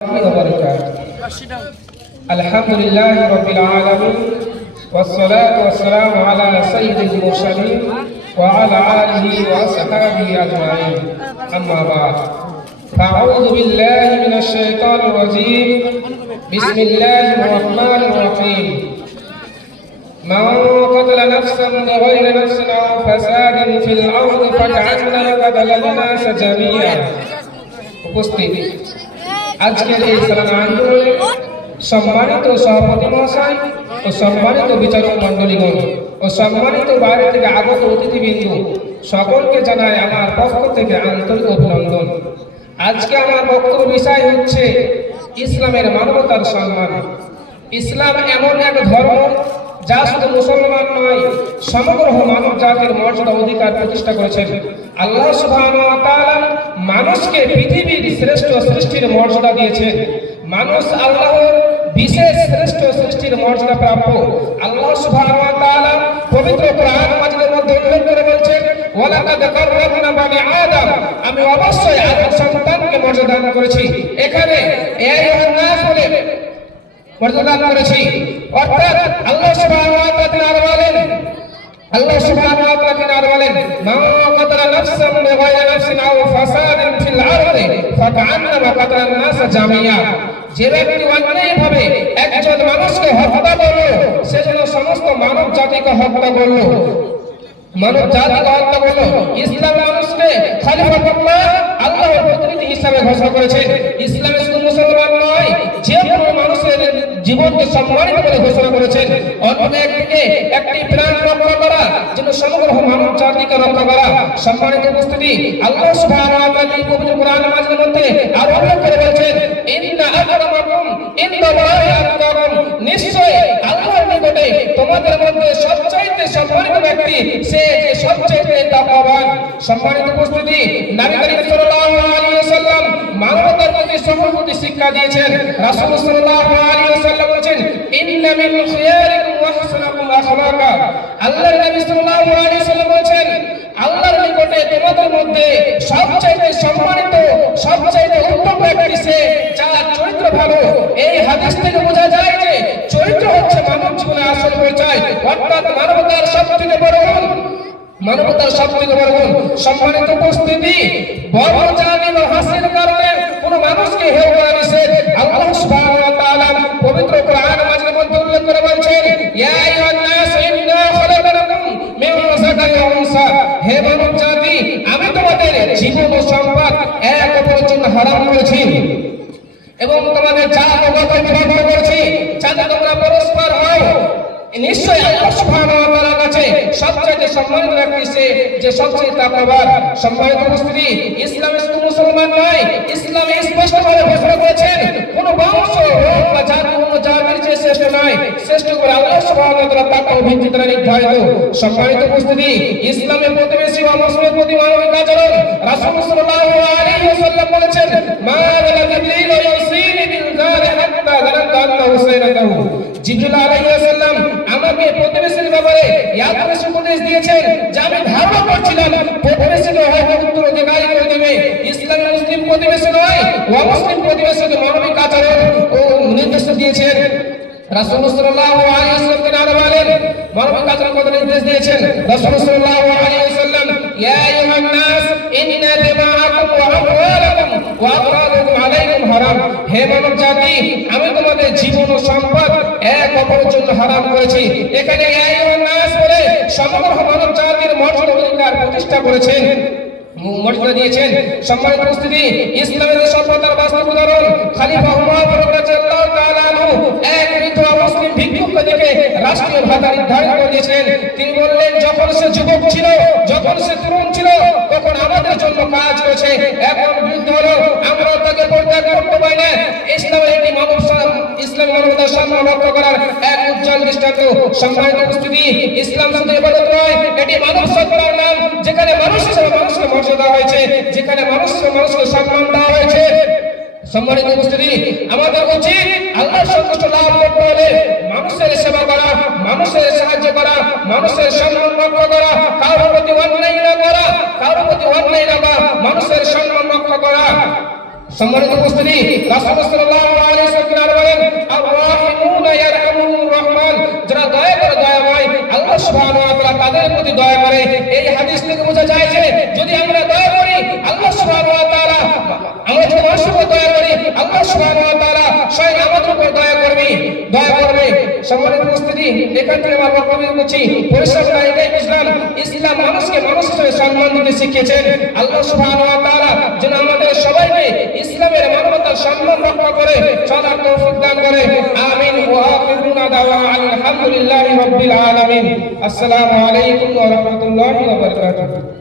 وبركاته. الحمد لله رب العالمين والصلاة والسلام على سيد المرسلين وعلى آله وأصحابه أجمعين. أما بعد فأعوذ بالله من الشيطان الرجيم. بسم الله الرحمن الرحيم. من قتل نفسا بغير نفس أو فساد في الأرض فكأنما قتل الناس جميعا. উপস্থিত আজকের এই সালানা আন্দোলনে সম্মানিত সভাপতি মহাশয় ও সম্মানিত বিচারক মণ্ডলীগণ ও সম্মানিত বাইরে থেকে আগত অতিথিবৃন্দ সকলকে জানাই আমার পক্ষ থেকে আন্তরিক অভিনন্দন। আজকে আমার বক্তব্য বিষয় হচ্ছে ইসলামের মানবতার সম্মান। ইসলাম এমন এক ধর্ম যা শুধু মুসলমান নয়, সমগ্র মানব জাতির মর্যাদা অধিকার প্রতিষ্ঠা করেছেন। আল্লাহ সুবহানাহু ওয়া তাআলা মানুষকে পৃথিবীর শ্রেষ্ঠ সৃষ্টির মর্যাদা দিয়েছেন। মানুষ আল্লাহর বিশেষ শ্রেষ্ঠ সৃষ্টির মর্যাদা প্রাপ্য। আল্লাহ সুবহানাহু ওয়া তাআলা পবিত্র কোরআন মাজিদের মধ্যে উল্লেখ করে বলেছেন, ওয়ালাকাদ কাররামনা বানি আদম, আমি অবশ্যই আদম সন্তানকে মর্যাদা দান করেছি। এখানে ইয়া আইয়ুহান নাস বলে মর্যাদা দান করেছি, অর্থাৎ আল্লাহ সুবহানাহু ওয়া তাআলা বলেন, আল্লাহ সুবহানাহু ওয়া তাআলা বলেন, মান কাতালা নাফসান বিগাইরি নাফসিন আও ফাসাদিন ফিল আরদি ফাকান্নামা কাতালান নাস জামিয়া। যে ব্যক্তি অন্যায়ভাবে একজন মানুষকে হত্যা করলো, সে যেন সমস্ত মানব জাতিকে হত্যা করলো, মানব জাতিকে হত্যা করলো। ইসলাম মানুষকে খলিফাতুল্লাহ আল্লাহর প্রতিনিধি হিসাবে ঘোষণা করেছে। ইসলামে শুধু মুসলমান নয়, যে কোনো মানুষের জীবনকে সম্মানিত বলে ঘোষণা করেছেন। অন্য একদিকে একটি প্রাণ রক্ষা করা, যেন সমগ্র মানব জাতিকে রক্ষা করা। সম্মানিত উপস্থিতি, আল্লাহ সুবহানাহু ওয়া তাআলা পবিত্র কোরআন মাজিদের মধ্যে আরো উল্লেখ করে বলেছেন, ইন্না আকরামাকুম ইনদাল্লাহি আতকাকুম, নিশ্চয় আল্লাহর নিকটে তোমাদের মধ্যে সবচেয়ে সম্মানিত ব্যক্তি সে যে সবচেয়ে তাকওয়াবান। সম্মানিত উপস্থিতি, নবী করিম সাল্লাল্লাহু আলাইহি ওয়াসাল্লাম মানবতার প্রতি সহানুভূতি শিক্ষা দিয়েছেন। রাসূল সাল্লাল্লাহু আলাইহি ওয়াসাল্লাম বলেছেন, ইন্না মিন খিয়ারিকুম ওয়া আহসানাকুম আখলাকা। আল্লাহর নবী সাল্লাল্লাহু আলাইহি ওয়াসাল্লাম বলেছেন, আল্লাহর নিকটে তোমাদের মধ্যে সবচেয়ে সম্মানিত, সবচেয়ে উত্তম ব্যক্তি সে যার চরিত্র ভালো। এই হাদিস থেকে বোঝা যায় যে চরিত্র হচ্ছে মানব জীবনের আসল পরিচয়, অর্থাৎ মানবতার সবথেকে বড় গুণ, মানবতার সবথেকে বড় গুণ। সম্মানিত উপস্থিতি, বড় জানি ও হাসির কারণে কোন মানুষকে হেয় করা নিষেধ। আল্লাহ সুবহানাহু ওয়া তাআলা পবিত্র কোরআন মাজিদের মধ্যে উল্লেখ করে বলেছেন, ইয়া আইয়ুহান নাস ইন্না খলাকনাকুম মিন যাকারিন ওয়া উনসা, হে মানব জাতি, আমি তোমাদের জীবন ও সম্পদ এক অপরের জন্য হারাম করেছি এবং তোমাদের জাত ও গোত্র বিভক্ত করেছি, যাতে তোমরা পরস্পর হও। নিশ্চয়ই আল্লাহ সুবহানাহু ওয়া তাআলার কাছে সবচেয়ে সম্মানিত ব্যক্তি সে যে সবচেয়ে তাকওয়াবান। সম্মানিত উপস্থিতি, ইসলামে শুধু মুসলমান নয়, ইসলামে স্পষ্টভাবে ঘোষণা করেছেন কোন বংশ হোক বা জাতি কোন জাতির চেয়ে শ্রেষ্ঠ নয়, শ্রেষ্ঠ করে আল্লাহ সুবহানাহু ওয়া তাআলা তাকওয়ার ভিত্তি দ্বারা নির্ধারিত। সম্মানিত উপস্থিতি, ইসলামের প্রতিবেশী বা মুসলিমের প্রতি মানবিক আচরণ। রাসূল সাল্লাল্লাহু আলাইহি ওয়াসাল্লাম বলেছেন, মা বালা জিবরিল ইউসিনি বিল জারি হাত্তা যারাতা আন্নাহু সাইরাতাহু। জিবরিল আলাইহিস সালাম আমাকে প্রতিবেশীর ব্যাপারে এত বেশি উপদেশ দিয়েছেন যে আমি ধারণা করছিলাম প্রতিবেশীকে হয়তো উত্তরাধিকারী করে দেবে। ইসলামে মুসলিম প্রতিবেশী নয়, অমুসলিম প্রতিবেশীকে মানবিক আচরণ ও নির্দেশ দিয়েছেন। রাসূল সাল্লাল্লাহু আলাইহি ওয়াসাল্লাম তিনি আরো বলেন, মানবিক আচরণ করার নির্দেশ দিয়েছেন। রাসূল সাল্লাল্লাহু আলাইহি ওয়াসাল্লাম, ইয়া আইয়ুহান নাস ইন্না দিমাআকুম ওয়া আমওয়ালাকুম ওয়া আমওয়ালাকুম আলাইকুম হারাম, হে মানব জাতি, আমি তোমাদের জীবন ও সম্পদ এক অপরের জন্য হারাম করেছি। এখানে ইয়া আইয়ুহান নাস বলে সমগ্র মানব জাতির মর্যাদা অধিকার প্রতিষ্ঠা করেছেন, মর্যাদা দিয়েছেন। সম্মানিত উপস্থিতি, ইসলামের সভ্যতার বাস্তব উদাহরণ খলিফা উমর রাদিয়াল্লাহু তাআলা আনহু এক বৃদ্ধ মুসলিম ভিক্ষুককে দেখে রাষ্ট্রীয় ভাতা নির্ধারণ করে দিয়েছেন। তিনি বললেন, যখন সে যুবক ছিল, যখন সে তরুণ ছিল, তখন আমাদের জন্য কাজ করেছে, এখন বৃদ্ধ হলো, আমরা তাকে পরিত্যাগ করতে পারি না। ইসলামের একটি ইসলাম মানবতার সম্মান রক্ষা করার এক উজ্জ্বল দৃষ্টান্ত। সম্মানিত উপস্থিতি, ইসলাম শুধু ইবাদত নয়, এটি মানব সত্তার নাম, যেখানে মানুষ হিসেবে মানুষকে মর্যাদা হয়েছে, যেখানে মানুষকে সম্মান দেওয়া হয়েছে। সম্মানিত উপস্থিতি, আমাদের উচিত আল্লাহর সন্তুষ্ট লাভ করতে হলে মানুষের সেবা করা, মানুষের সাহায্য করা, মানুষের সম্মান রক্ষা করা, কারোর প্রতি অন্যায় না করা, কারোর প্রতি অন্যায় না করা, মানুষের সম্মান রক্ষা করা। সম্মানিত উপস্থিতি, রাসূল সাল্লাল্লাহু আলাইহি ওয়াসাল্লাম বলেন, আর-রাহিমুনা ইয়ারহামুহুর রহমান, যারা দয়া করে দয়াময় আল্লাহ সুবহানাহু ওয়া তাআলা তাদের প্রতি দয়া করে। এই হাদিস থেকে বোঝা যায় যে যদি আমরা দয়া করি আল্লাহ সুবহানাহু ওয়া তাআলা, আমরা যদি মানুষের উপর দয়া করি আল্লাহ সুবহানাহু ওয়া তাআলা স্বয়ং আমাদের উপর দয়া করবে। সম্মানিত উপস্থিতি, এখান থেকে আমরা বক্তব্য করছি, পরিষ্কার এটাই বুঝলাম, ইসলাম মানুষকে মানুষ হিসেবে সম্মান দিতে শিখিয়েছেন। আল্লাহ সুবহানাহু ওয়া তাআলা যেন আমাদের সবাইকে ইসলামের মানবতার সম্মান রক্ষা করে চলার তৌফিক দান করে। আমিন। ওয়া আখিরুনা দাওয়ানা আলহামদুলিল্লাহি রাব্বিল আলামিন। আসসালামু আলাইকুম ওয়া রাহমাতুল্লাহি ওয়া বারাকাতুহু।